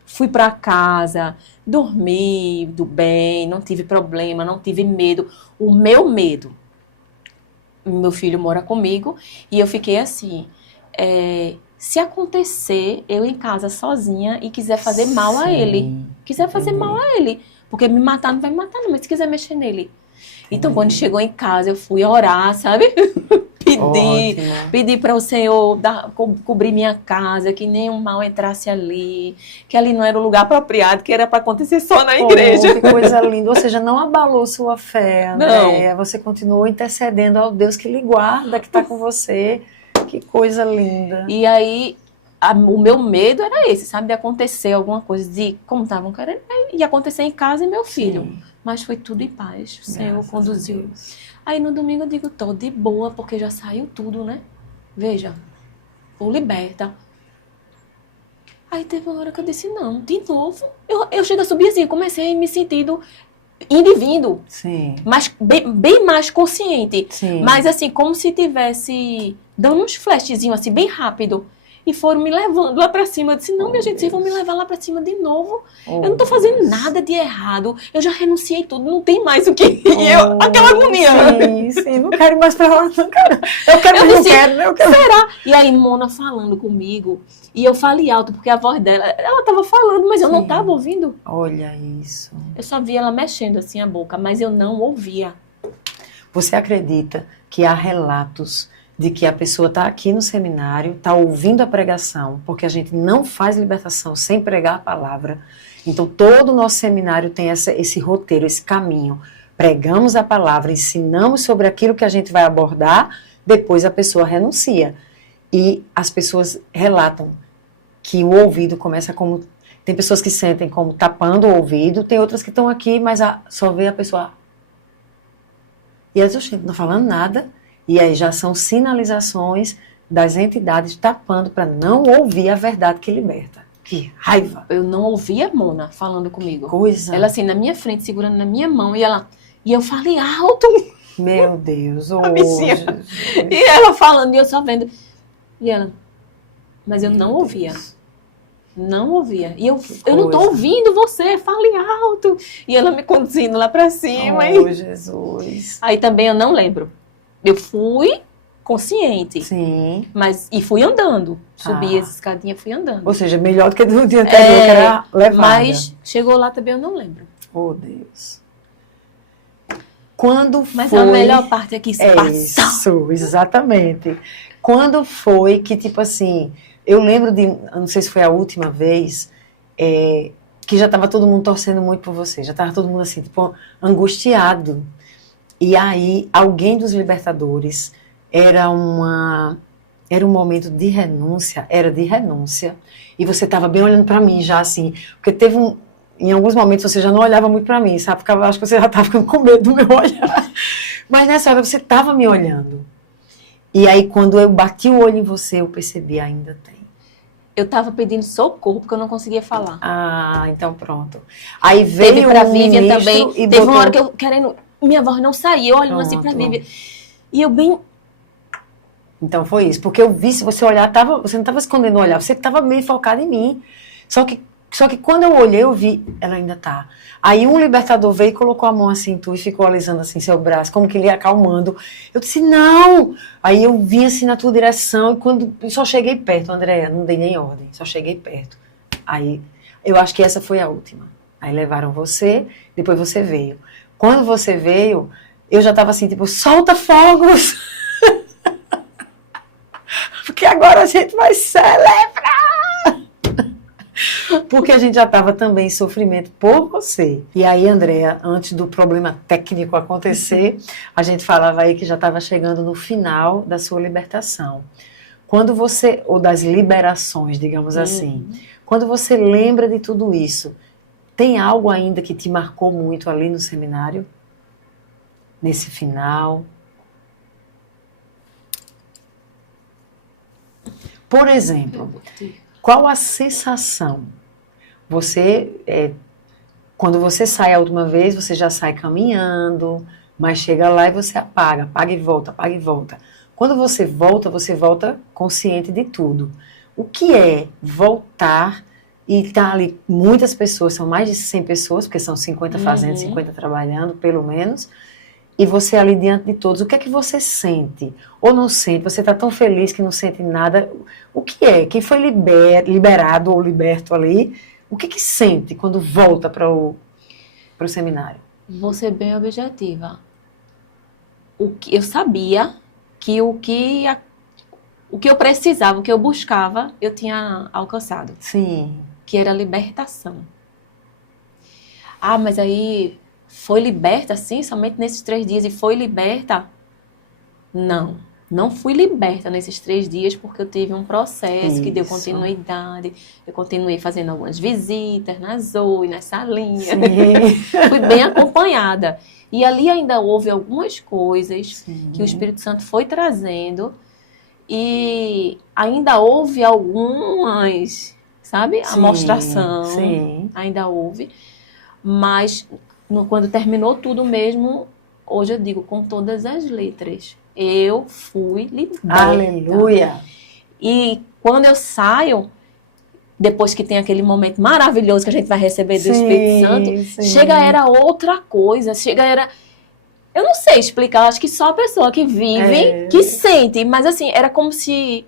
Fui para casa, dormi do bem, não tive problema, não tive medo. O meu medo, meu filho mora comigo, e eu fiquei assim, se acontecer eu em casa sozinha e quiser fazer mal a ele, porque me matar não vai me matar não, mas se quiser mexer nele. Então, quando chegou em casa, eu fui orar, sabe? Pedi para o Senhor cobrir minha casa, que nenhum mal entrasse ali, que ali não era o lugar apropriado, que era para acontecer só na igreja. Que coisa linda. Ou seja, não abalou sua fé, Andréia. Não. Você continuou intercedendo ao Deus que lhe guarda, que está com você. Que coisa linda. E aí, o meu medo era esse, sabe? De acontecer alguma coisa, de como estavam querendo, e acontecer em casa e meu filho. Sim. Mas foi tudo em paz, o Senhor conduziu. Aí no domingo eu digo, tô de boa, porque já saiu tudo, né? Veja, ou liberta. Aí teve uma hora que eu disse, não, de novo. Eu chego a subir assim, comecei a me sentindo indo e vindo. Sim. Mas bem mais consciente. Sim. Mas assim, como se tivesse dando uns flashzinhos assim, bem rápido. e foram me levando lá pra cima. Eu disse, não, minha gente, vocês vão me levar lá pra cima de novo. Eu não tô fazendo nada de errado. Eu já renunciei tudo, não tem mais o que... aquela agonia. Sim, não quero ir mais pra lá, não quero. Eu quero, mas não quero, né? Eu quero. Será? E aí, Mona falando comigo, e eu falei alto, porque a voz dela, ela tava falando, mas eu não tava ouvindo. Olha isso. Eu só via ela mexendo assim a boca, mas eu não ouvia. Você acredita que há relatos de que a pessoa está aqui no seminário, está ouvindo a pregação, porque a gente não faz libertação sem pregar a palavra. Então, todo o nosso seminário tem esse roteiro, esse caminho. Pregamos a palavra, ensinamos sobre aquilo que a gente vai abordar, depois a pessoa renuncia. E as pessoas relatam que o ouvido começa como... Tem pessoas que sentem como tapando o ouvido, tem outras que estão aqui, mas só vê a pessoa... E elas, gente, não estão falando nada. E aí já são sinalizações das entidades tapando para não ouvir a verdade que liberta. Que raiva! Eu não ouvia a Mona falando comigo. Coisa! Ela assim, na minha frente, segurando na minha mão, e eu falei alto. Meu Deus! Oh, e ela falando, e eu só vendo. E ela, mas eu não ouvia. Não ouvia. E eu não tô ouvindo você, fale alto. E ela me conduzindo lá pra cima. Oh, Jesus! Aí também eu não lembro. Eu fui consciente. Sim. E fui andando. Subi essa escadinha e fui andando. Ou seja, melhor do que do dia anterior, que era levada. Mas chegou lá também eu não lembro. Oh, Deus. Quando Mas foi... a melhor parte é que se passou. Isso, exatamente. Quando foi que, tipo assim... Eu lembro de... Não sei se foi a última vez... que já estava todo mundo torcendo muito por você. Já estava todo mundo assim, tipo, angustiado. E aí, alguém dos libertadores, era um momento de renúncia, e você estava bem olhando para mim já assim, porque em alguns momentos você já não olhava muito para mim, sabe? Acho que você já estava ficando com medo do meu olhar, mas nessa hora você estava me olhando. E aí, quando eu bati o olho em você, eu percebi, ainda tem. Eu estava pedindo socorro, porque eu não conseguia falar. Ah, então pronto. Aí veio pra Vivian também, e teve uma hora que eu querendo... Minha voz não saía, eu olhando assim pra Vivian. E eu bem... Então foi isso, porque eu vi, se você olhar, você não estava escondendo o olhar, você estava meio focado em mim. Só que quando eu olhei, eu vi, ela ainda tá. Aí um libertador veio e colocou a mão assim em tu e ficou alisando assim seu braço, como que ele ia acalmando. Eu disse, não! Aí eu vim assim na tua direção e quando eu só cheguei perto, Andréia, não dei nem ordem, só cheguei perto. Aí, eu acho que essa foi a última. Aí levaram você, depois você veio. Quando você veio, eu já estava assim, tipo, solta fogos! Porque agora a gente vai celebrar! Porque a gente já estava também em sofrimento por você. E aí, Andréia, antes do problema técnico acontecer, a gente falava aí que já estava chegando no final da sua libertação. Quando você, ou das liberações, digamos assim, quando você lembra de tudo isso, tem algo ainda que te marcou muito ali no seminário? Nesse final? Por exemplo, qual a sensação? Quando você sai a última vez, você já sai caminhando, mas chega lá e você apaga e volta, apaga e volta. Quando você volta consciente de tudo. O que é voltar e estar ali, muitas pessoas, são mais de 100 pessoas, porque são 50 fazendo, 50 trabalhando, pelo menos, e você ali diante de todos, o que é que você sente? Ou não sente? Você está tão feliz que não sente nada? O que é? Quem foi liberado ou liberto ali, o que sente quando volta para o seminário? Vou ser bem objetiva. Eu sabia que o que eu precisava, o que eu buscava, eu tinha alcançado. Sim. Que era libertação. Ah, mas aí foi liberta, assim, somente nesses 3 dias e foi liberta? Não fui liberta nesses 3 dias porque eu tive um processo que deu continuidade. Eu continuei fazendo algumas visitas na Zoe, nas salinhas. Fui bem acompanhada. E ali ainda houve algumas coisas que o Espírito Santo foi trazendo e ainda houve algumas, sabe? A mostração. Ainda houve. Mas quando terminou tudo mesmo, hoje eu digo com todas as letras. Eu fui liberta. Aleluia! E quando eu saio, depois que tem aquele momento maravilhoso que a gente vai receber do Espírito Santo, chega era outra coisa, eu não sei explicar, acho que só a pessoa que vive, que sente, mas assim, era como se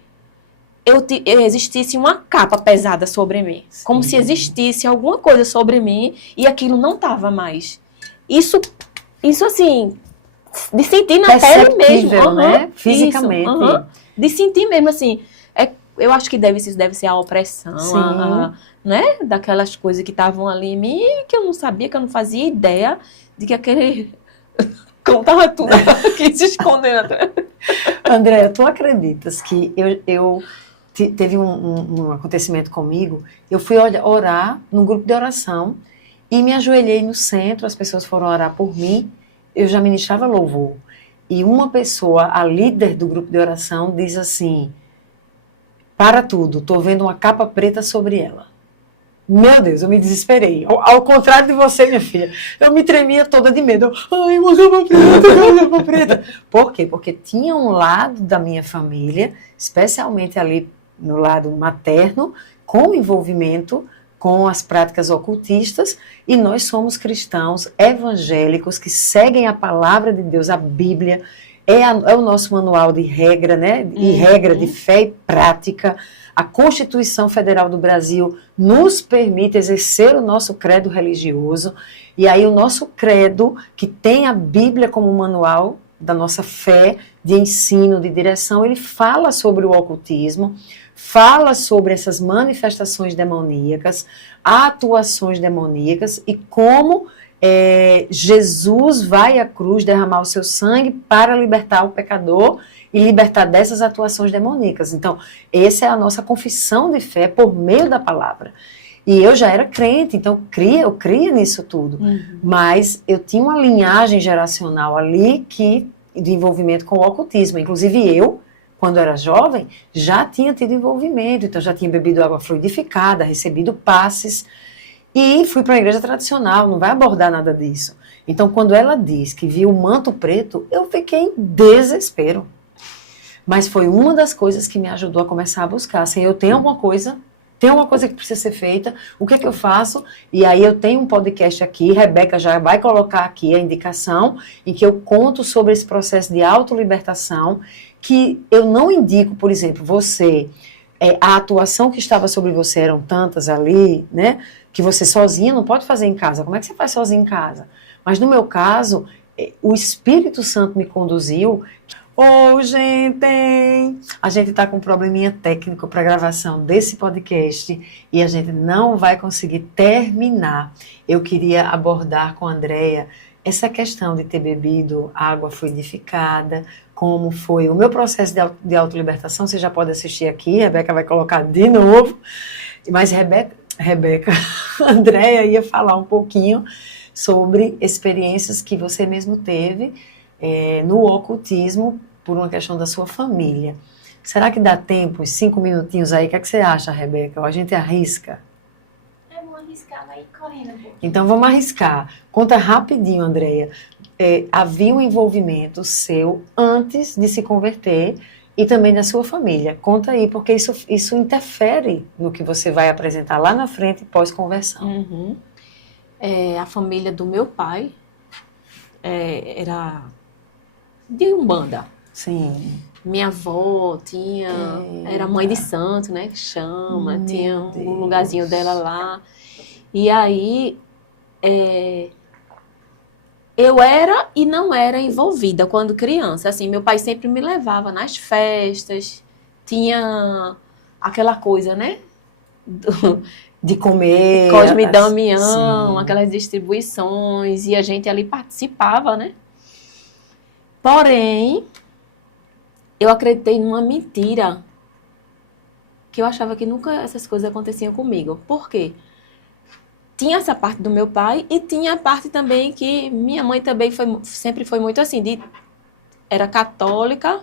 existisse uma capa pesada sobre mim, como se existisse alguma coisa sobre mim e aquilo não estava mais. Isso assim, de sentir na pele mesmo, né? Fisicamente. Isso, de sentir mesmo assim, eu acho que isso deve ser a opressão, né? Daquelas coisas que estavam ali em mim, que eu não sabia, que eu não fazia ideia de que aquele cão estava tudo aqui se escondendo. Andréa, tu acreditas que teve um acontecimento comigo, eu fui orar num grupo de oração e me ajoelhei no centro, as pessoas foram orar por mim, eu já ministrava louvor. E uma pessoa, a líder do grupo de oração, diz assim: para tudo, tô vendo uma capa preta sobre ela. Meu Deus, eu me desesperei. Ao contrário de você, minha filha, eu me tremia toda de medo. Ai, uma capa preta. Por quê? Porque tinha um lado da minha família, especialmente ali no lado materno, com envolvimento com as práticas ocultistas, e nós somos cristãos evangélicos que seguem a palavra de Deus, a Bíblia, é o nosso manual de regra, né? E regra de fé e prática. A Constituição Federal do Brasil nos permite exercer o nosso credo religioso, e aí o nosso credo, que tem a Bíblia como manual da nossa fé, de ensino, de direção, ele fala sobre o ocultismo, fala sobre essas manifestações demoníacas, atuações demoníacas e como Jesus vai à cruz derramar o seu sangue para libertar o pecador e libertar dessas atuações demoníacas. Então, essa é a nossa confissão de fé por meio da palavra. E eu já era crente, então eu cria nisso tudo. Mas eu tinha uma linhagem geracional ali de envolvimento com o ocultismo. Inclusive eu, quando era jovem, já tinha tido envolvimento, então já tinha bebido água fluidificada, recebido passes, e fui para a igreja tradicional, não vai abordar nada disso. Então, quando ela diz que viu o manto preto, eu fiquei em desespero. Mas foi uma das coisas que me ajudou a começar a buscar. Assim, eu tenho alguma coisa, tem uma coisa que precisa ser feita, o que é que eu faço? E aí eu tenho um podcast aqui, Rebeca já vai colocar aqui a indicação, em que eu conto sobre esse processo de autolibertação, que eu não indico, por exemplo, você, a atuação que estava sobre você eram tantas ali, né, que você sozinha não pode fazer em casa. Como é que você faz sozinha em casa? Mas no meu caso, o Espírito Santo me conduziu. Gente, a gente está com um probleminha técnico para a gravação desse podcast e a gente não vai conseguir terminar. Eu queria abordar com a Andréa essa questão de ter bebido água fluidificada, como foi o meu processo de autolibertação. Você já pode assistir aqui, Rebeca vai colocar de novo. Mas Andréa ia falar um pouquinho sobre experiências que você mesmo teve no ocultismo por uma questão da sua família. Será que dá tempo, uns 5 minutinhos aí? O que é que você acha, Rebeca? Ou a gente arrisca? Vamos arriscar, vai correndo um pouquinho. Então vamos arriscar. Conta rapidinho, Andréa. Havia um envolvimento seu antes de se converter e também da sua família. Conta aí, porque isso interfere no que você vai apresentar lá na frente pós-conversão. A família do meu pai era de Umbanda. Sim. Minha avó era mãe de santo, né, que chama, tinha um lugarzinho dela lá. E aí, eu era e não era envolvida quando criança. Assim, meu pai sempre me levava nas festas, tinha aquela coisa, né, de comer. Cosme e Damião, aquelas distribuições, e a gente ali participava, né? Porém, eu acreditei numa mentira, que eu achava que nunca essas coisas aconteciam comigo. Por quê? Tinha essa parte do meu pai e tinha a parte também que minha mãe também sempre foi muito assim, era católica,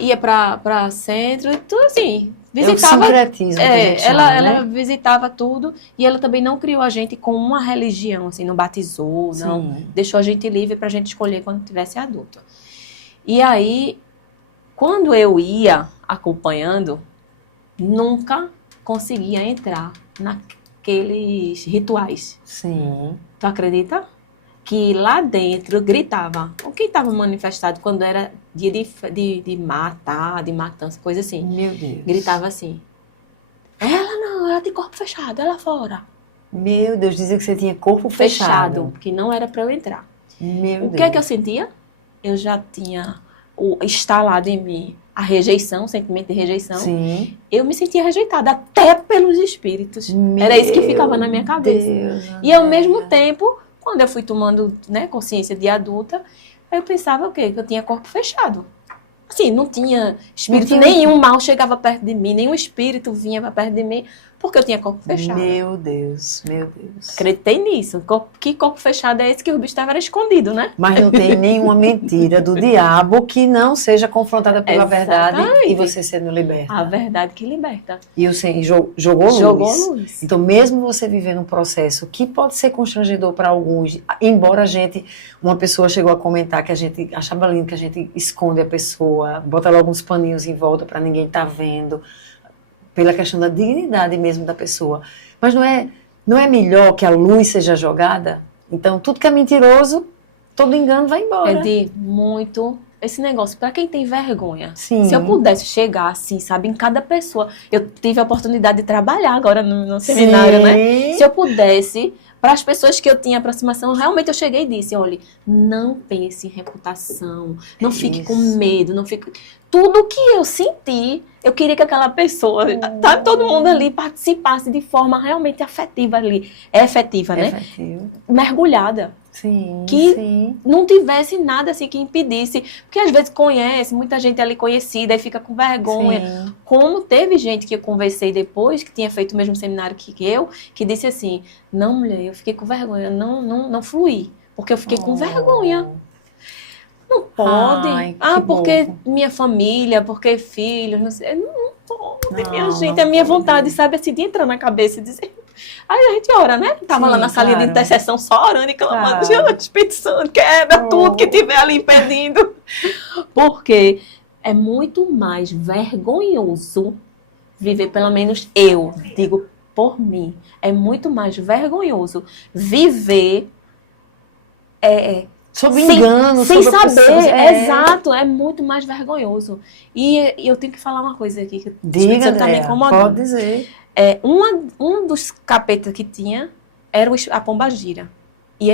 ia para centro, tudo assim, visitava. É o sincretismo que a gente chama, ela visitava tudo e ela também não criou a gente com uma religião, assim, não batizou, não deixou a gente livre para a gente escolher quando tivesse adulto. E aí Quando eu ia acompanhando, nunca conseguia entrar naqueles rituais. Sim. Tu acredita? Que lá dentro gritava. O que estava manifestado quando era dia de matar, de matança, coisa assim. Meu Deus. Gritava assim. Ela não, ela tem corpo fechado, ela fora. Meu Deus, dizia que você tinha corpo fechado. Que não era para eu entrar. Meu O Deus. que é que eu sentia? Eu já tinha instalado em mim a rejeição, o sentimento de rejeição. Sim. Eu me sentia rejeitada até pelos espíritos. Era isso que ficava na minha cabeça. Deus, e ao mesmo tempo, quando eu fui tomando, né, consciência de adulta, eu pensava o quê? Que eu tinha corpo fechado. Assim, não tinha espírito nenhum mal chegava perto de mim, nenhum espírito vinha para perto de mim, porque eu tinha corpo fechado. Meu Deus, meu Deus. Acreditei nisso. Que corpo fechado é esse que o bicho estava escondido, né? Mas não tem nenhuma mentira do diabo que não seja confrontada pela verdade e você sendo liberta. A verdade que liberta. E o Senhor jogou luz. Jogou luz. Então, mesmo você vivendo um processo que pode ser constrangedor para alguns, embora uma pessoa chegou a comentar que a gente achava lindo que a gente esconde a pessoa, bota logo uns paninhos em volta para ninguém estar vendo, pela questão da dignidade mesmo da pessoa. Mas não é melhor que a luz seja jogada? Então, tudo que é mentiroso, todo engano vai embora. É de muito... Esse negócio, para quem tem vergonha. Sim. Se eu pudesse chegar assim, sabe, em cada pessoa. Eu tive a oportunidade de trabalhar agora no seminário, né? Se eu pudesse, para as pessoas que eu tinha aproximação, realmente eu cheguei e disse, olha, não pense em reputação, não fique com medo, não fique... Tudo que eu senti, eu queria que aquela pessoa, tá, todo mundo ali participasse de forma realmente afetiva ali. Efetiva, né? Efetivo. Mergulhada. Sim, que sim. não tivesse nada assim que impedisse, porque às vezes conhece, muita gente ali conhecida e fica com vergonha. Sim. Como teve gente que eu conversei depois, que tinha feito o mesmo seminário que eu, que disse assim, não mulher, eu fiquei com vergonha, não fluí, porque eu fiquei com vergonha. Não pode. Ai, porque bom. minha família, porque filhos, não sei. Não pode, minha gente. Não A minha pode. vontade, sabe, assim, de entrar na cabeça e dizer... Aí a gente ora, né? Tava Sim, lá na salinha de claro. intercessão só orando e clamando. Claro. Jesus, Espírito Santo, quebra tudo que tiver ali impedindo. Porque é muito mais vergonhoso viver, pelo menos eu digo por mim, é muito mais vergonhoso viver Sob engano, sem sob saber. pessoas. Exato, é muito mais vergonhoso. E eu tenho que falar uma coisa aqui que o Espírito Diga, Santo tá me Andréa, incomodando. pode dizer. Um dos capetas que tinha era a pombagira. E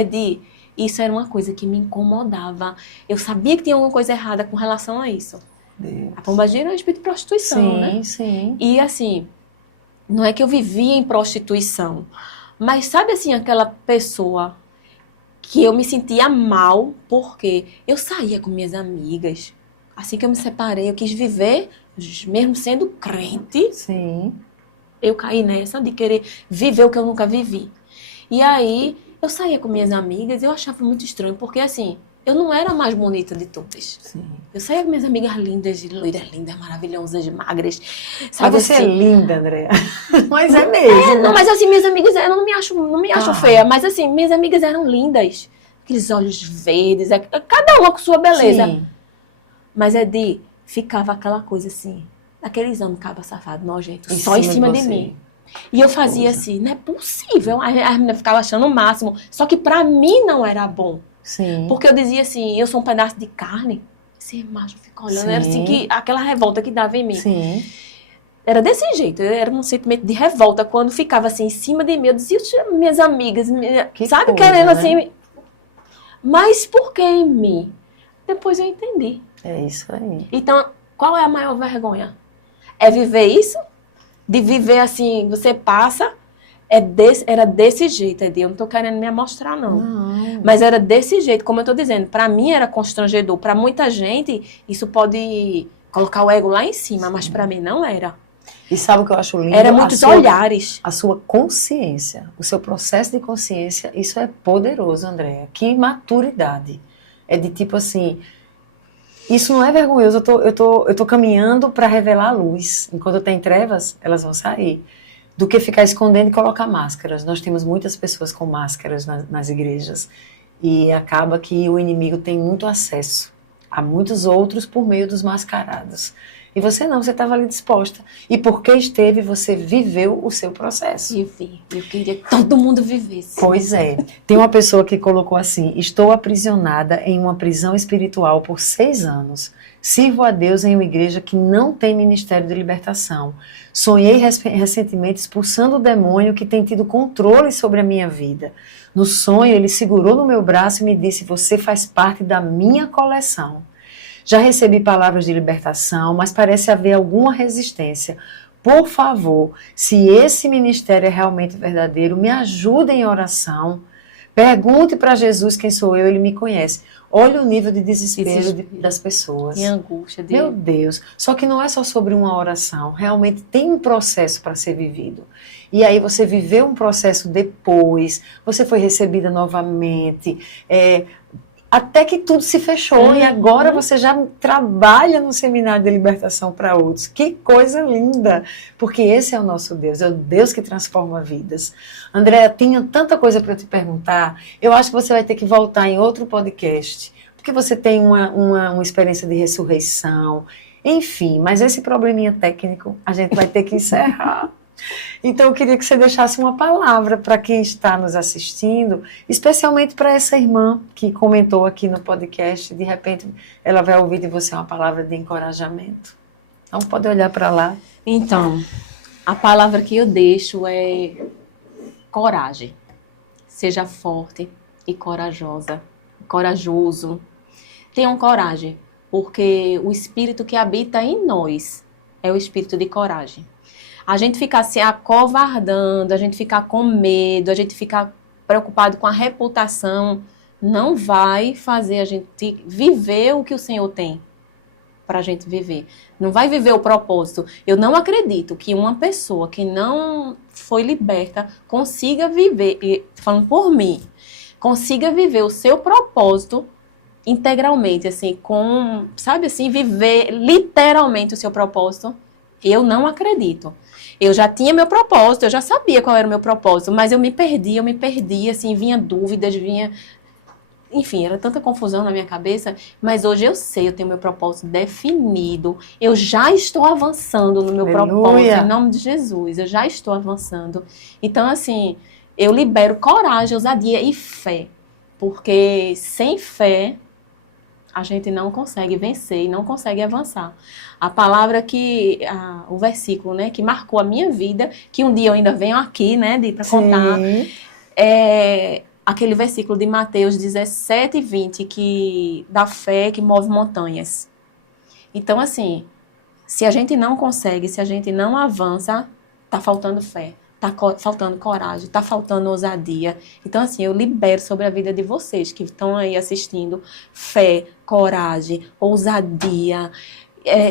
isso era uma coisa que me incomodava. Eu sabia que tinha alguma coisa errada com relação a isso. Deus. A pombagira é um espírito de prostituição, Sim, né? sim. E assim, não é que eu vivia em prostituição, mas sabe assim, aquela pessoa que eu me sentia mal porque eu saía com minhas amigas. Assim que eu me separei, eu quis viver, mesmo sendo crente, Sim. eu caí nessa de querer viver o que eu nunca vivi. E aí, eu saía com minhas amigas e eu achava muito estranho, porque assim, eu não era a mais bonita de todas. Sim. Eu saía com minhas amigas lindas, loiras lindas, maravilhosas, magras. Mas Sabe você é assim? linda, Andréa. Mas é mesmo. Não, mas assim, minhas amigas, eu não me acho Ah. feia, mas assim, minhas amigas eram lindas. Aqueles olhos verdes, cada uma com sua beleza. Sim. Mas ficava aquela coisa assim, aqueles homens caba safado, nojento, Em só em cima cima de de você. mim. E eu fazia Coisa. assim, não é possível. A menina ficava achando o máximo. Só que pra mim não era bom. Sim. Porque eu dizia assim, eu sou um pedaço de carne. Esse macho fica olhando. Era assim Sim. aquela revolta que dava em mim. Sim. Era desse jeito. Era um sentimento de revolta. Quando ficava assim em cima de mim, eu dizia, minhas amigas, Que sabe, coisa, querendo né? assim. Mas por que em mim? Depois eu entendi. É isso aí. Então, qual é a maior vergonha? É viver isso? De viver assim, você passa, era desse jeito, Edi. Eu não tô querendo me amostrar, não. Não. Mas era desse jeito, como eu tô dizendo. Pra mim era constrangedor. Pra muita gente, isso pode colocar o ego lá em cima, mas pra mim não era. E sabe o que eu acho lindo? Era muitos olhares. A sua consciência, o seu processo de consciência, isso é poderoso, Andréa. Que maturidade. É de tipo assim, isso não é vergonhoso, eu tô caminhando para revelar a luz. Enquanto eu tenho trevas, elas vão sair. Do que ficar escondendo e colocar máscaras. Nós temos muitas pessoas com máscaras nas igrejas. E acaba que o inimigo tem muito acesso Há muitos outros por meio dos mascarados. E você não, você estava ali disposta. E porque esteve, você viveu o seu processo. Vivi. Eu queria que todo mundo vivesse. Pois é. Tem uma pessoa que colocou assim: estou aprisionada em uma prisão espiritual por 6 anos. Sirvo a Deus em uma igreja que não tem ministério de libertação. Sonhei recentemente expulsando o demônio que tem tido controle sobre a minha vida. No sonho, ele segurou no meu braço e me disse: você faz parte da minha coleção. Já recebi palavras de libertação, mas parece haver alguma resistência. Por favor, se esse ministério é realmente verdadeiro, me ajude em oração. Pergunte para Jesus quem sou eu, ele me conhece. Olha o nível de desespero das pessoas. E angústia. Meu Deus, só que não é só sobre uma oração, realmente tem um processo para ser vivido. E aí você viveu um processo depois, você foi recebida novamente, até que tudo se fechou e agora você já trabalha no seminário de libertação para outros. Que coisa linda! Porque esse é o nosso Deus, é o Deus que transforma vidas. Andréa, tinha tanta coisa para te perguntar, eu acho que você vai ter que voltar em outro podcast, porque você tem uma experiência de ressurreição, enfim, mas esse probleminha técnico a gente vai ter que encerrar. Então eu queria que você deixasse uma palavra para quem está nos assistindo, especialmente para essa irmã que comentou aqui no podcast, de repente ela vai ouvir de você uma palavra de encorajamento. Então pode olhar para lá. Então, a palavra que eu deixo é coragem. Seja forte e corajosa, corajoso. Tenham coragem, porque o espírito que habita em nós é o espírito de coragem. A gente ficar se acovardando, a gente ficar com medo, a gente ficar preocupado com a reputação, não vai fazer a gente viver o que o Senhor tem para a gente viver. Não vai viver o propósito. Eu não acredito que uma pessoa que não foi liberta consiga viver, e falando por mim, consiga viver o seu propósito integralmente, assim, sabe assim, viver literalmente o seu propósito. Eu não acredito. Eu já tinha meu propósito, eu já sabia qual era o meu propósito, mas eu me perdi, assim, vinha dúvidas, enfim, era tanta confusão na minha cabeça, mas hoje eu sei, eu tenho meu propósito definido, eu já estou avançando no meu propósito, em nome de Jesus, eu já estou avançando. Então, assim, eu libero coragem, ousadia e fé, porque sem fé a gente não consegue vencer e não consegue avançar. A palavra o versículo, né, que marcou a minha vida, que um dia eu ainda venho aqui, né, para contar, é aquele versículo de Mateus 17:20, da fé que move montanhas. Então, assim, se a gente não consegue, se a gente não avança, tá faltando fé. Tá faltando coragem, tá faltando ousadia. Então, assim, eu libero sobre a vida de vocês que estão aí assistindo fé, coragem, ousadia,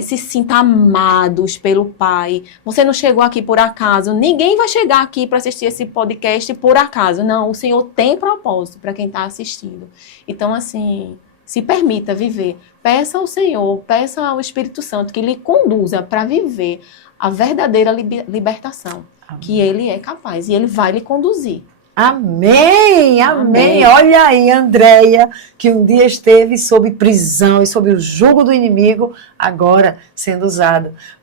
se sinta amados pelo Pai. Você não chegou aqui por acaso. Ninguém vai chegar aqui para assistir esse podcast por acaso. Não, o Senhor tem propósito para quem está assistindo. Então, assim, se permita viver. Peça ao Senhor, peça ao Espírito Santo que lhe conduza para viver a verdadeira libertação. Amém. Que Ele é capaz e Ele vai lhe conduzir. Amém, amém. Olha aí, Andréia, que um dia esteve sob prisão e sob o jugo do inimigo, agora sendo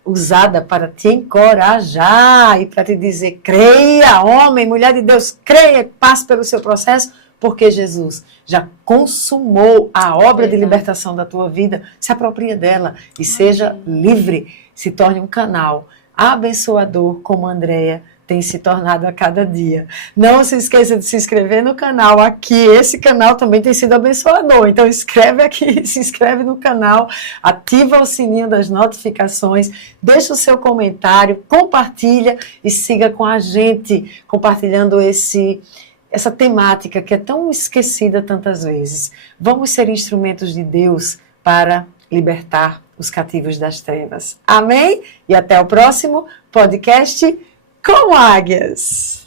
usada para te encorajar e para te dizer: creia, homem, mulher de Deus, creia, passe pelo seu processo, porque Jesus já consumou a obra de libertação da tua vida. Se apropria dela e seja livre, se torne um canal abençoador como a Andréia tem se tornado a cada dia. Não se esqueça de se inscrever no canal aqui. Esse canal também tem sido abençoador. Então escreve aqui, se inscreve no canal, ativa o sininho das notificações, deixa o seu comentário, compartilha e siga com a gente, compartilhando essa temática que é tão esquecida tantas vezes. Vamos ser instrumentos de Deus para libertar os cativos das trevas. Amém? E até o próximo podcast com Águias.